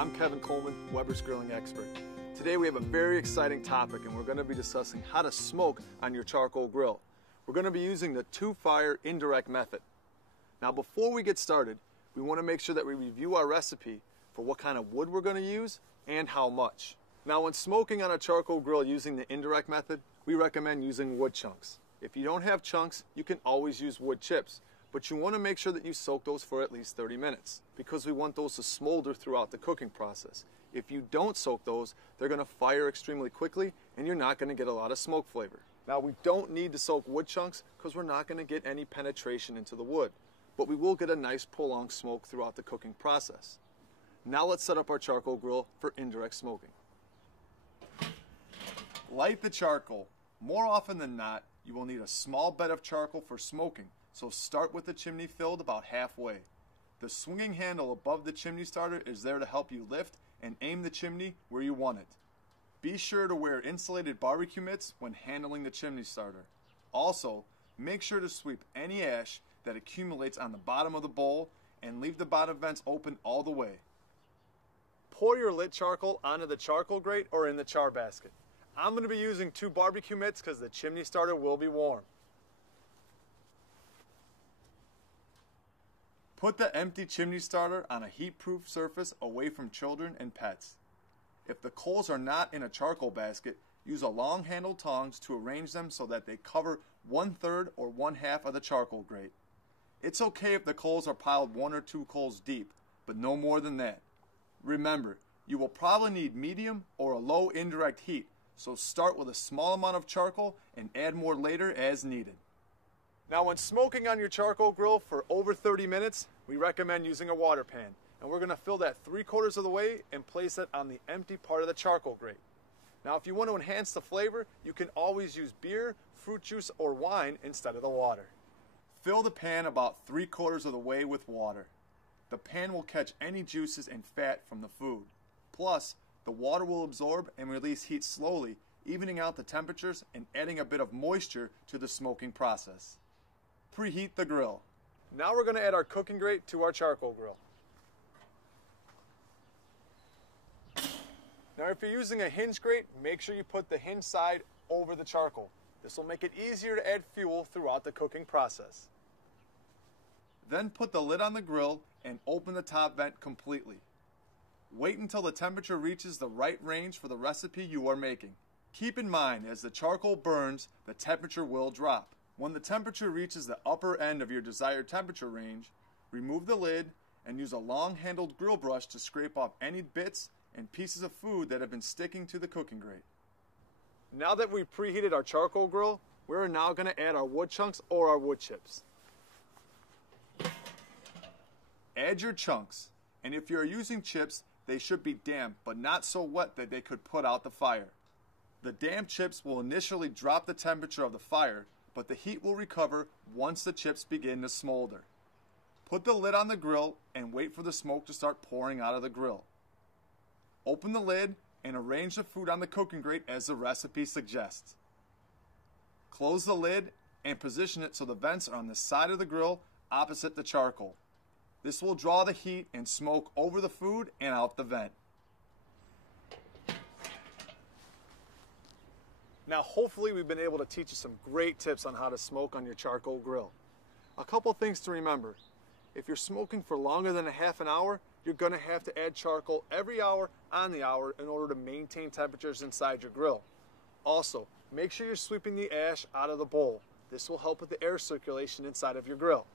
I'm Kevin Coleman, Weber's Grilling Expert. Today we have a very exciting topic and we're going to be discussing how to smoke on your charcoal grill. We're going to be using the two-fire indirect method. Now before we get started, we want to make sure that we review our recipe for what kind of wood we're going to use and how much. Now when smoking on a charcoal grill using the indirect method, we recommend using wood chunks. If you don't have chunks, you can always use wood chips, but you want to make sure that you soak those for at least 30 minutes because we want those to smolder throughout the cooking process. If you don't soak those, they're going to fire extremely quickly and you're not going to get a lot of smoke flavor. Now we don't need to soak wood chunks because we're not going to get any penetration into the wood, but we will get a nice prolonged smoke throughout the cooking process. Now let's set up our charcoal grill for indirect smoking. Light the charcoal. More often than not, you will need a small bed of charcoal for smoking, so start with the chimney filled about halfway. The swinging handle above the chimney starter is there to help you lift and aim the chimney where you want it. Be sure to wear insulated barbecue mitts when handling the chimney starter. Also, make sure to sweep any ash that accumulates on the bottom of the bowl and leave the bottom vents open all the way. Pour your lit charcoal onto the charcoal grate or in the char basket. I'm going to be using 2 barbecue mitts because the chimney starter will be warm. Put the empty chimney starter on a heat-proof surface away from children and pets. If the coals are not in a charcoal basket, use a long-handled tongs to arrange them so that they cover 1/3 or 1/2 of the charcoal grate. It's okay if the coals are piled 1 or 2 coals deep, but no more than that. Remember, you will probably need medium or a low indirect heat, so start with a small amount of charcoal and add more later as needed. Now when smoking on your charcoal grill for over 30 minutes, we recommend using a water pan. And we're going to fill that 3/4 of the way and place it on the empty part of the charcoal grate. Now if you want to enhance the flavor, you can always use beer, fruit juice, or wine instead of the water. Fill the pan about 3/4 of the way with water. The pan will catch any juices and fat from the food. Plus, the water will absorb and release heat slowly, evening out the temperatures and adding a bit of moisture to the smoking process. Preheat the grill. Now we're going to add our cooking grate to our charcoal grill. Now if you're using a hinge grate, make sure you put the hinge side over the charcoal. This will make it easier to add fuel throughout the cooking process. Then put the lid on the grill and open the top vent completely. Wait until the temperature reaches the right range for the recipe you are making. Keep in mind, as the charcoal burns, the temperature will drop. When the temperature reaches the upper end of your desired temperature range, remove the lid and use a long-handled grill brush to scrape off any bits and pieces of food that have been sticking to the cooking grate. Now that we've preheated our charcoal grill, we're now going to add our wood chunks or our wood chips. Add your chunks, and if you're using chips, they should be damp but not so wet that they could put out the fire. The damp chips will initially drop the temperature of the fire, but the heat will recover once the chips begin to smolder. Put the lid on the grill and wait for the smoke to start pouring out of the grill. Open the lid and arrange the food on the cooking grate as the recipe suggests. Close the lid and position it so the vents are on the side of the grill opposite the charcoal. This will draw the heat and smoke over the food and out the vent. Now hopefully we've been able to teach you some great tips on how to smoke on your charcoal grill. A couple things to remember. If you're smoking for longer than a half an hour, you're going to have to add charcoal every hour on the hour in order to maintain temperatures inside your grill. Also, make sure you're sweeping the ash out of the bowl. This will help with the air circulation inside of your grill.